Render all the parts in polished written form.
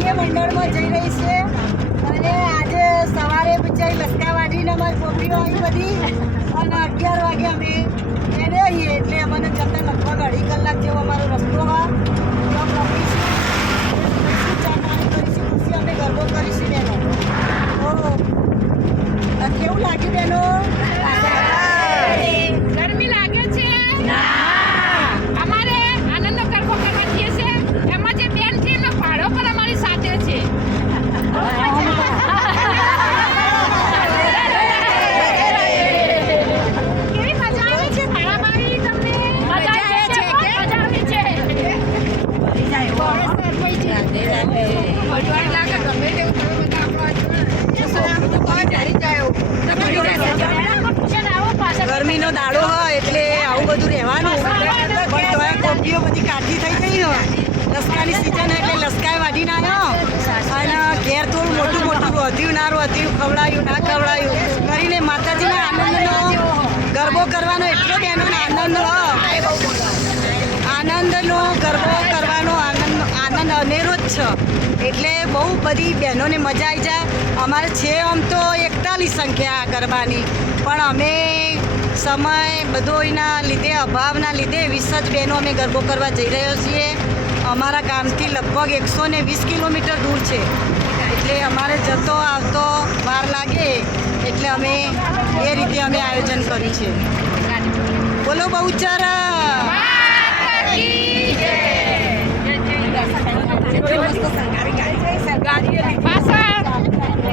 સક્રિય મંડળમાં જઈ રહી છે અને આજે સવારે બિચારી લસકાવાડીને અમારી છોકરીઓ આવી બધી અને 11 વાગે અમે એને આવીએ એટલે અમને જતા લગભગ 2.5 કલાક જેવો અમારો રસ્તો હા તો ચા પાણી કરીશું પછી અમે ગરબો કરીશું બેનો તો કેવું લાગ્યું બેનો ગરમી લાગે છે અમારે આનંદનો ગરબો કરવા જઈએ છે એમાં જે બેન છે એનો ભાડો પણ અમારી સાથે છે કેવી મજા આવે છે ભાડાભાઈ તમને મજા આવે છે ગરમીનો દાડો હોય એટલે આવું બધું રહેવાનું પણ તોય કોપીઓ બધી કાઠી થઈ ગઈ હોય લસકાની સિઝન એટલે લસકાય વાઢીને આવ્યો અને ઘેર થોડું મોટું મોટું વધ્યું ના વધ્યું ખવડાયું ના ખવડાયું કરીને માતાજીના આનંદનો ગરબો કરવાનો એટલો બેનો આનંદનો ગરબો કરવાનો આનંદ અનેરો જ છે એટલે બહુ બધી બહેનોને મજા આવી જાય અમારે છે આમ તો 41 સંખ્યા ગરબાની પણ અમે સમય બધોના લીધે અભાવના લીધે 20 જ બહેનો અમે ગરબો કરવા જઈ રહ્યો છીએ અમારા ગામથી લગભગ 120 કિલોમીટર દૂર છે એટલે અમારે જતો આવતો વાર લાગે એટલે અમે એ રીતે અમે આયોજન કર્યું છે બોલો બહુચર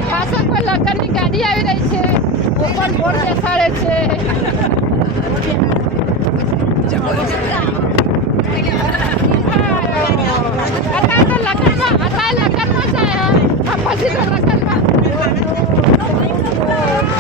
પાછળ પર લગનની ગાડી આવી રહી છે ઓપન બોર્ડ બેસાડે છે અત્યારે લગ્નમાં જાય પછી તો લગ્ન